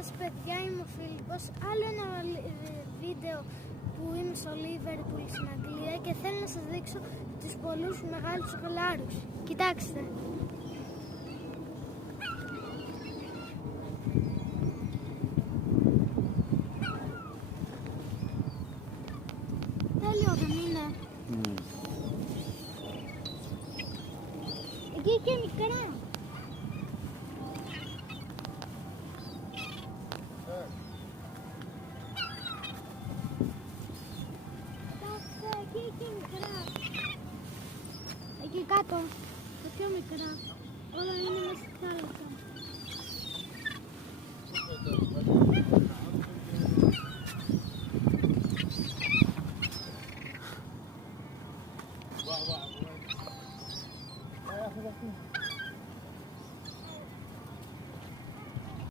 Γεια σας παιδιά, είμαι ο Φίλιππος. Άλλο ένα βίντεο που είμαι στο Λίβερπουλ στην Αγγλία και θέλω να σας δείξω τους πολλούς μεγάλους γλάρους. Κοιτάξτε.